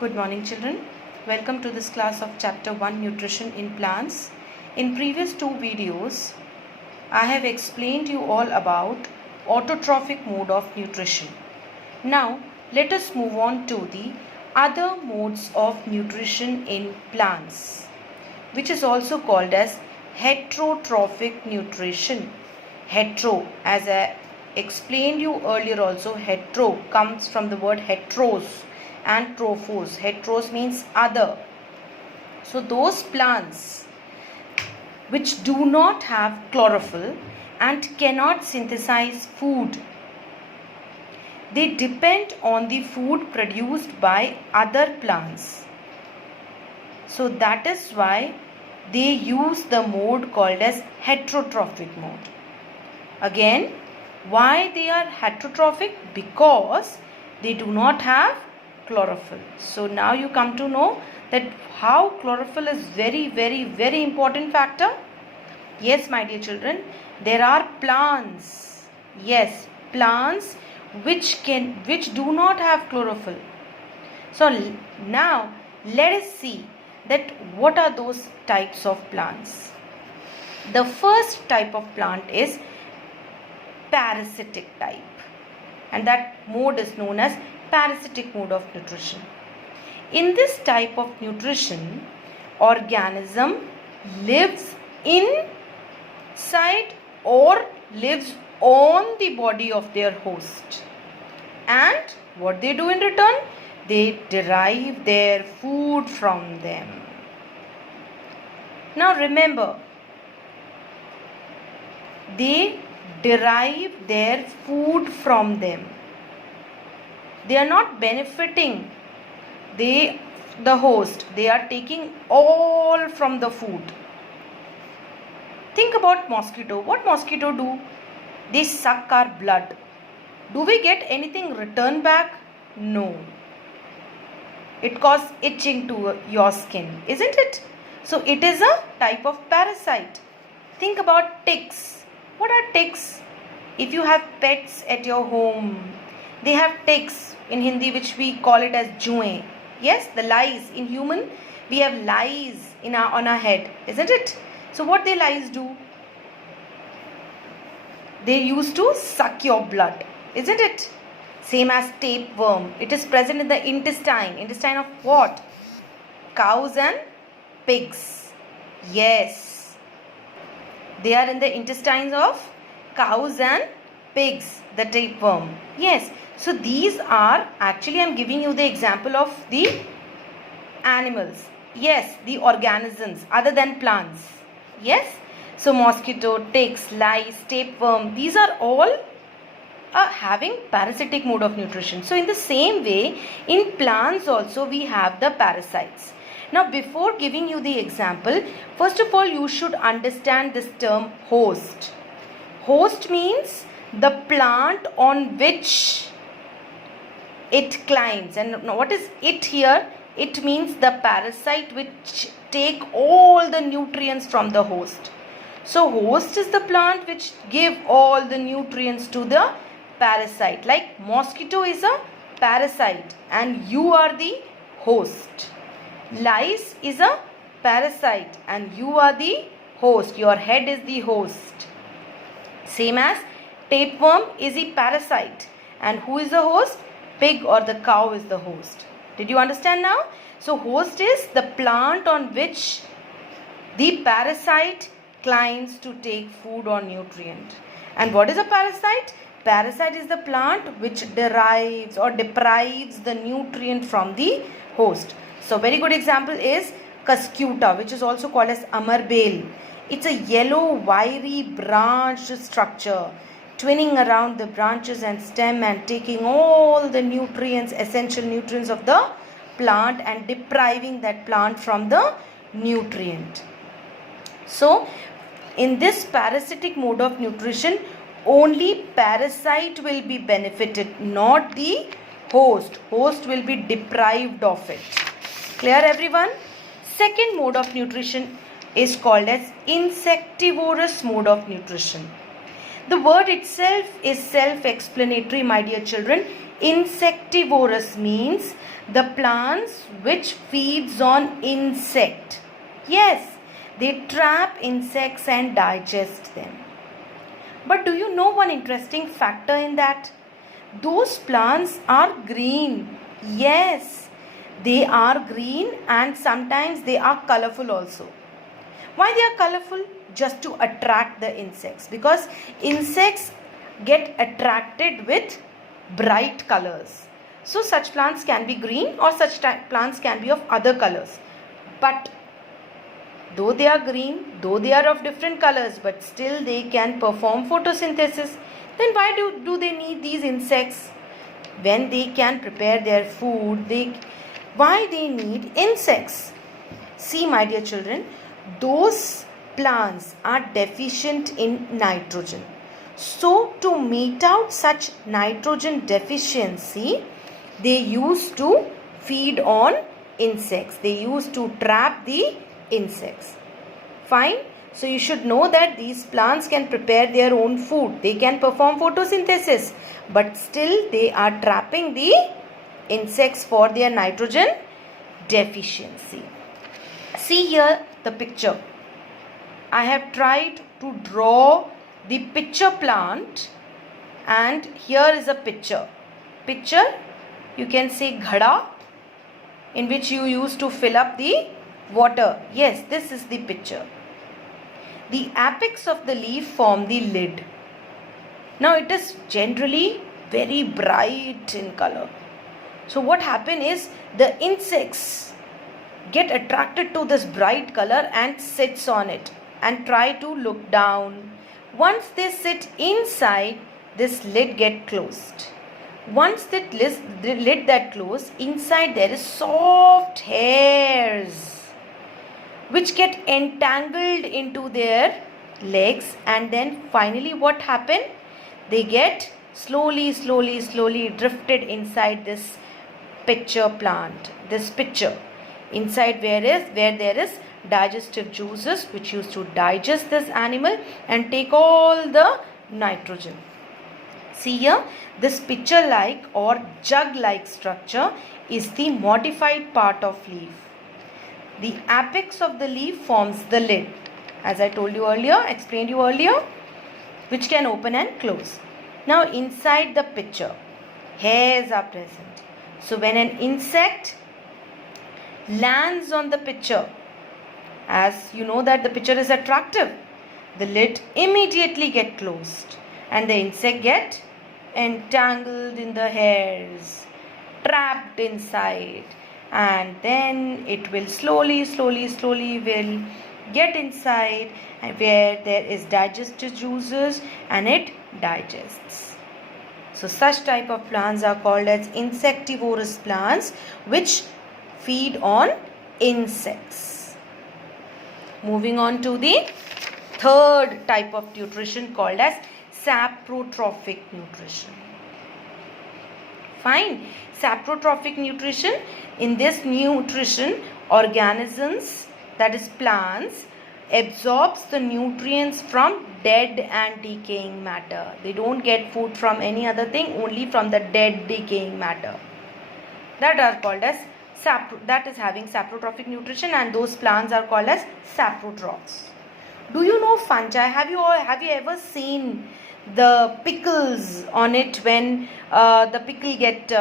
Good morning, children. Welcome to this class of Chapter 1 Nutrition in Plants. In previous two videos, I have explained you all about autotrophic mode of nutrition. Now, let us move on to the other modes of nutrition in plants, which is also called as heterotrophic nutrition. Hetero, as I explained you earlier also, hetero comes from the word heteros and trophos. Heteros means other. So those plants which do not have chlorophyll and cannot synthesize food, they depend on the food produced by other plants. So that is why they use the mode called as heterotrophic mode. Again, why they are heterotrophic? Because they do not have chlorophyll. So now you come to know that how chlorophyll is very important factor. Yes, my dear children, there are plants. Yes, plants which do not have chlorophyll. So now let us see that what are those types of plants. The first type of plant is parasitic type, and that mode is known as parasitic mode of nutrition. In this type of nutrition, organism lives inside or lives on the body of their host, and what they do in return, they derive their food from them. Now remember, they derive their food from them. They are not benefiting the host. They are taking all from the food. Think about mosquito. What mosquito do? They suck our blood. Do we get anything return back? No. It causes itching to your skin, isn't it? So it is a type of parasite. Think about ticks. What are ticks? If you have pets at your home, they have ticks. In Hindi, which we call it as ch-1. Yes, the lice. In human, we have lice on our head, isn't it? So what the lice do? They used to suck your blood, isn't it? Same as tapeworm. It is present in the intestine. Intestine of what? Cows and pigs. Yes. They are in the intestines of cows and pigs, the tapeworm. Yes. So these are, actually I am giving you the example of the animals. Yes, the organisms other than plants. Yes. So mosquito, ticks, lice, tapeworm, these are all having parasitic mode of nutrition. So in the same way, in plants also we have the parasites. Now before giving you the example, first of all you should understand this term host. Host means the plant on which it climbs. And what is it here? It means the parasite which take all the nutrients from the host. So host is the plant which give all the nutrients to the parasite. Like mosquito is a parasite and you are the host. Lice is a parasite and you are the host. Your head is the host. Same as tapeworm is a parasite and who is the host? Pig or the cow is the host. Did you understand now? So host is the plant on which the parasite climbs to take food or nutrient. And what is a parasite? Parasite is the plant which derives or deprives the nutrient from the host. So very good example is cuscuta, which is also called as amarbale. It's a yellow wiry branched structure, twining around the branches and stem and taking all the nutrients, essential nutrients of the plant and depriving that plant from the nutrient. So in this parasitic mode of nutrition, only parasite will be benefited, not the host. Host will be deprived of it. Clear everyone? Second mode of nutrition is called as insectivorous mode of nutrition. The word itself is self-explanatory, my dear children. Insectivorous means The plants which feeds on insect. Yes, they trap insects and digest them. But do you know one interesting factor in that? Those plants are green. Yes, they are green and sometimes they are colorful also. Why they are colorful? Just to attract the insects, because insects get attracted with bright colors. So such plants can be green or such plants can be of other colors. But though they are green, though they are of different colors, but still they can perform photosynthesis. Then why do they need these insects? When they can prepare their food, why they need insects? See, my dear children, those plants are deficient in nitrogen. So to meet out such nitrogen deficiency, they used to feed on insects. They used to trap the insects. Fine. So you should know that these plants can prepare their own food. They can perform photosynthesis, but still they are trapping the insects for their nitrogen deficiency. See here the picture. I have tried to draw the picture plant, and here is a picture. Picture, you can say ghada, in which you used to fill up the water. Yes, this is the picture. The apex of the leaf form the lid. Now it is generally very bright in color. So what happens is the insects get attracted to this bright color and sits on it and try to look down. Once they sit inside, this lid get closed. Once the lid that closed, inside there is soft hairs which get entangled into their legs, and then finally what happened? They get slowly drifted inside this picture plant, this picture, inside where there is digestive juices which used to digest this animal and take all the nitrogen. See here, this pitcher like or jug like structure is the modified part of leaf. The apex of the leaf forms the lid, as I told you earlier, explained you earlier, which can open and close. Now inside the pitcher, hairs are present. So when an insect lands on the pitcher, as you know that the pitcher is attractive, the lid immediately get closed and the insect get entangled in the hairs, trapped inside, and then it will slowly will get inside where there is digestive juices and it digests. So such type of plants are called as insectivorous plants which feed on insects. Moving on to the third type of nutrition called as saprotrophic nutrition. Fine. Saprotrophic nutrition. In this nutrition, organisms, that is plants, absorbs the nutrients from dead and decaying matter. They don't get food from any other thing, only from the dead decaying matter. That are called as that is having saprotrophic nutrition, and those plants are called as saprotrophs. Do you know fungi? Have you ever seen the pickles on it when the pickle get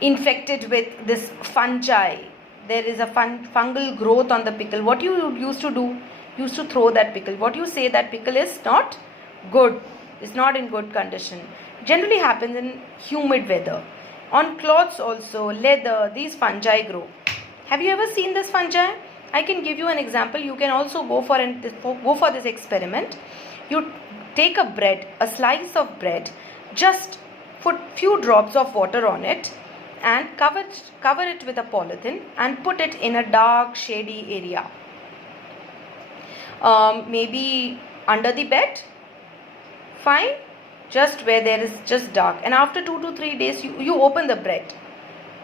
infected with this fungi? There is a fungal growth on the pickle. What you used to do? You used to throw that pickle. What you say, that pickle is not good, is not in good condition. Generally happens in humid weather. On clothes also, leather, these fungi grow. Have you ever seen this fungi? I can give you an example. You can also go for this experiment. You take a slice of bread, just put few drops of water on it and cover it with a polythene and put it in a dark shady area. Maybe under the bed. Fine. Just where there is just dark, and after 2 to 3 days you open the bread.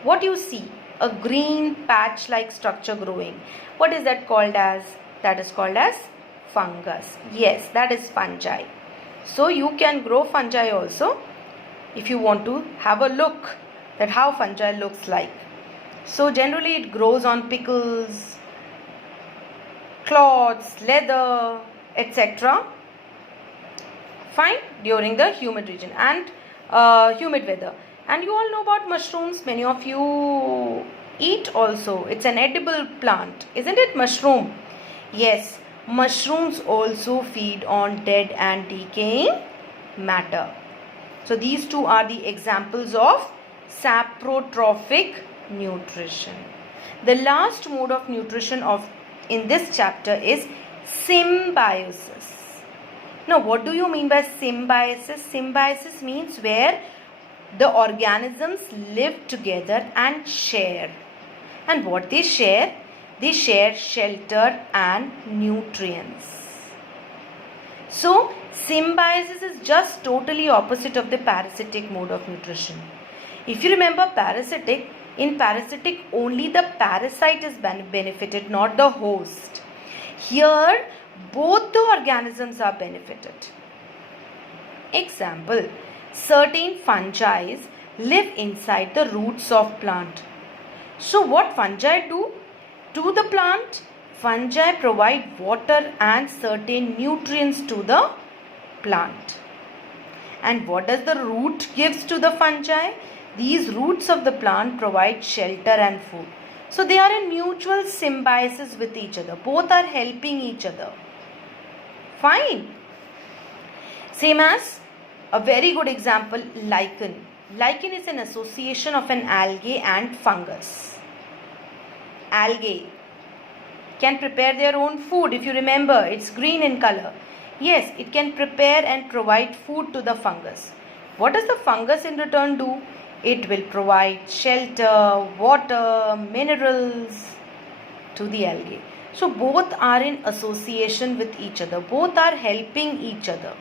What you see? A green patch like structure growing. What is that called as? That is called as fungus. Yes, that is fungi. So you can grow fungi also. If you want to have a look that how fungi looks like. So generally it grows on pickles, cloths, leather, etc. Fine, during the humid region and humid weather. And you all know about mushrooms. Many of you eat also. It's an edible plant, isn't it? Mushroom. Yes, mushrooms also feed on dead and decaying matter. So these two are the examples of saprotrophic nutrition. The last mode of nutrition in this chapter is symbiosis. Now, what do you mean by symbiosis? Symbiosis means where the organisms live together and share. And what they share? They share shelter and nutrients. So, symbiosis is just totally opposite of the parasitic mode of nutrition. If you remember parasitic, in parasitic only the parasite is benefited, not the host. Here, both the organisms are benefited. Example, certain fungi live inside the roots of plant. So what fungi do to the plant? Fungi provide water and certain nutrients to the plant. And what does the root gives to the fungi? These roots of the plant provide shelter and food. So they are in mutual symbiosis with each other. Both are helping each other. Fine. Same as a very good example, lichen. Lichen is an association of an algae and fungus. Algae can prepare their own food. If you remember, it's green in color. Yes, it can prepare and provide food to the fungus. What does the fungus in return do? It will provide shelter, water, minerals to the algae. So both are in association with each other. Both are helping each other.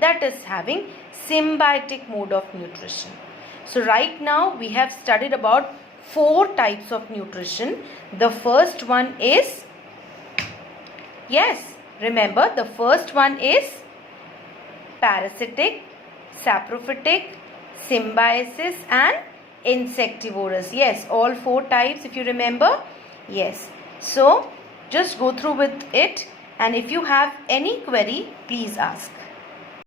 That is having symbiotic mode of nutrition. So right now we have studied about 4 types of nutrition. The first one is, yes, remember the first one is parasitic, saprophytic, symbiosis and insectivorous. Yes, all 4 types if you remember. Yes. So just go through with it, and if you have any query, please ask.